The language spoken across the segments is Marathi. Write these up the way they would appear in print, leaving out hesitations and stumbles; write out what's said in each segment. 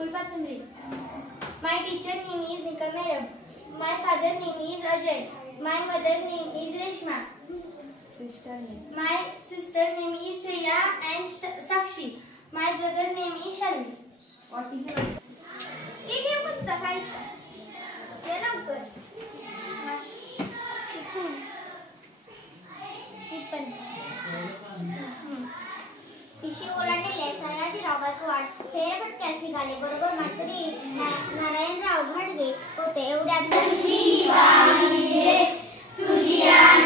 School Patsundri. My teacher name is Nikal Madam. My father name is Ajay. My mother name is Reshma. My sister name is Shreya and Sakshi. My brother name is Shalvi. What is your इथे पुस्तक आहे हे लवकर इथून इथपर्यंत पिशी ओलांडलेल्या सयाजी रावात वाट फेरफटक्यास निघाले. बरोबर मंत्री नारायणराव घाटगे होते. एवढ्यात तुझी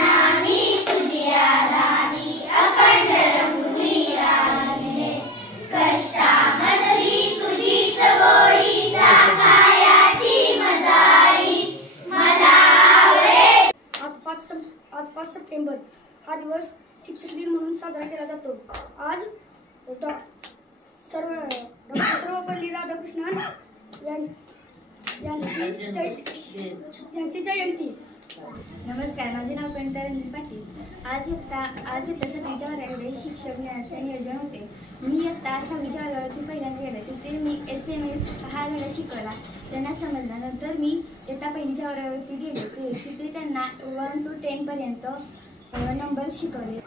नामी तुझी आलानी अखंड रघुवीर राहिले कष्टामधली तुझीच गोडीचा कायाची मजाई मला आवडे. आज 5 सप्टेंबर हा दिवस शिक्षक दिन म्हणून साजरा केला जातो. आज सर्वपल्ली राधाकृष्णन यांची जयंती. नमस्कार, माझे नाव प्रणिता रणजित पाटील. आज इयत्ता 6वीच्या वर्गाकडे शिक्षक दिनाचे नियोजन होते. मी इयत्ता 6वीच्या वर्गावरती पहिल्यांदा गेले. तिथे मी SMS हा धडा शिकवला. त्यांना समजला. नंतर मी इयत्ता 1च्या वर्गावरती गेले. तिथे त्यांना 1 to 10 पर्यंत नंबर शिकवले.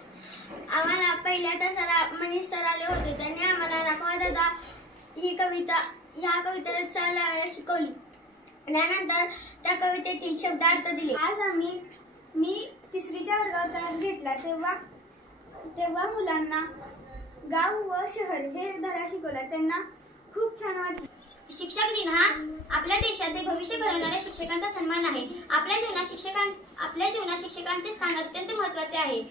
आम्हाला पहिल्या तासाला मनीष सर आले होते. त्यांनी आम्हाला राखवा दादा ह्या कवितेला चाल लावायला शिकवली. त्यानंतर त्या कवितेतील शब्दार्थ दिले. आज मी 3च्या वर्गात क्लास घेतला तेव्हा मुलांना गाव व शहर हे धडा शिकवला. त्यांना खूप छान वाटले. शिक्षक दिन हा आपल्या देशाचे भविष्य घडवणाऱ्या शिक्षकांचा सन्मान आहे. आपल्या जीवनात शिक्षकांचे स्थान अत्यंत महत्त्वाचे आहे.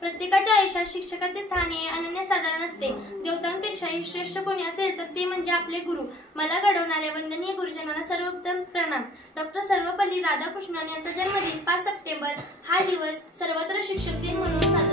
प्रत्येकाच्या आयुष्यात शिक्षकांचे स्थान हे अनन्यसाधारण असते. देवतांपेक्षाही श्रेष्ठ कोणी असेल तर ते म्हणजे आपले गुरु. मला घडवणाऱ्या वंदनीय गुरुजनांना सर्वप्रथम प्रणाम. डॉक्टर सर्वपल्ली राधाकृष्णन यांचा जन्मदिन 5 सप्टेंबर हा दिवस सर्वत्र शिक्षक दिन म्हणून साजरा